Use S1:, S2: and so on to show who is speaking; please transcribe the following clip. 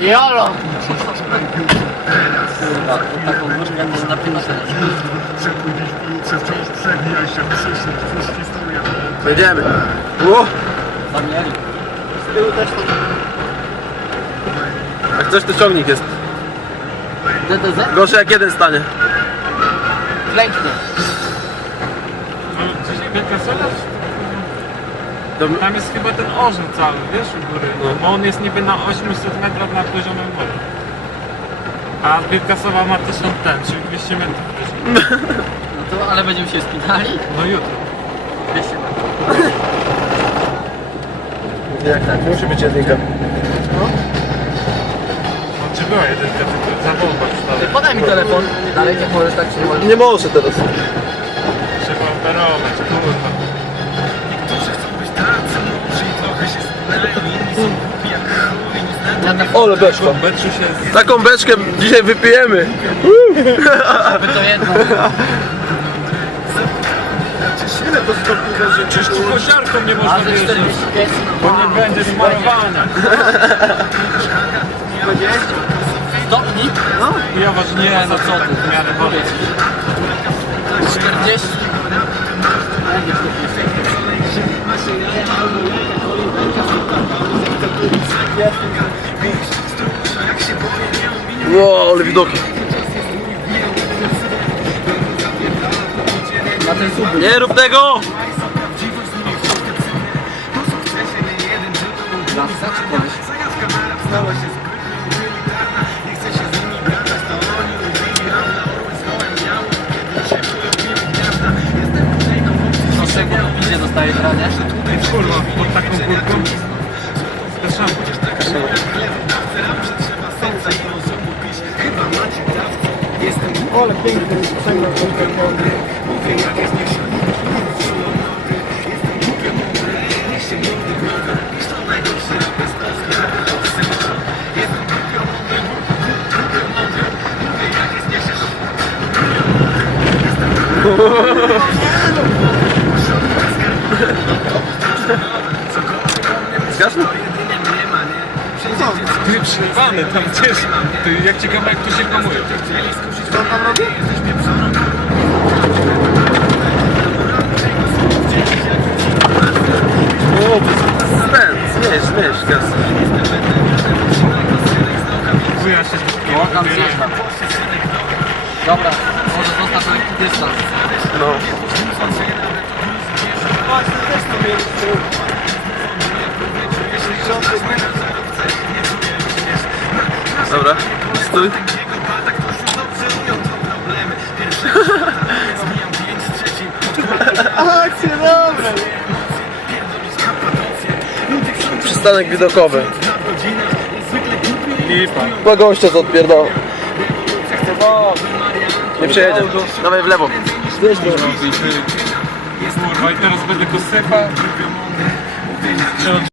S1: Jolo!
S2: Kurwa, taką nóżkę to napięć
S3: Przepływisz ulicę, wciąż przebijaj się, przyszłość, twórz historię.
S4: Jedziemy. Ło!
S2: Zamieli.
S1: Z tyłu też to...
S4: Jak coś to ciągnik jest.
S1: DDZ?
S4: Gorzej jak jeden stanie.
S1: Klęknie.
S5: No, dzisiaj wykasować?
S4: To-
S5: Tam jest chyba ten orzeł cały, wiesz, u góry.
S4: No.
S5: Bo on jest niby na 800 metrów nad poziomem wody. A Wilkasowa ma 1000 ten, czyli 200 metrów wyżej.
S2: No to, ale będziemy się spinali?
S5: No jutro.
S2: 200 metrów.
S4: Jak tak? Musi być jedynka.
S5: No, czy była jedynka, tylko za wstała.
S1: Podaj mi telefon. Dalej nie możesz tak się nie.
S4: Nie może teraz. Ole
S5: z...
S4: Taką beczkę dzisiaj wypijemy.
S1: to jedno.
S5: Czyż tu kosiarką nie można?
S1: 45.
S5: Bo nie będzie smarowania.
S1: Stopnik? No.
S5: Ja was nie, no co ty, w miarę wody.
S1: 40. Będzie
S4: Ło, ale widoki.
S1: Na ten suby.
S4: Nie rób tego!
S2: Dostaje granie?
S5: Kurwa, pod taką górką. all
S4: I
S5: think is the same be Jasne? Przerwany, tam gdzieś. Ty, jak ci kawałek tu się komuje.
S4: O, to jest ten, zmieść, zmieść, gaz.
S5: Chuja się
S2: O, tam zjeżdża. Dobra, może zostać lekki dystans.
S4: No. Dobra, stój.
S1: Akcje dobre.
S4: Przystanek widokowy.
S5: Lipa.
S4: Chyba gościa co odpierdol. Nie przejedzie. Dawaj w lewo.
S5: Kurwa, i teraz będę go sypał.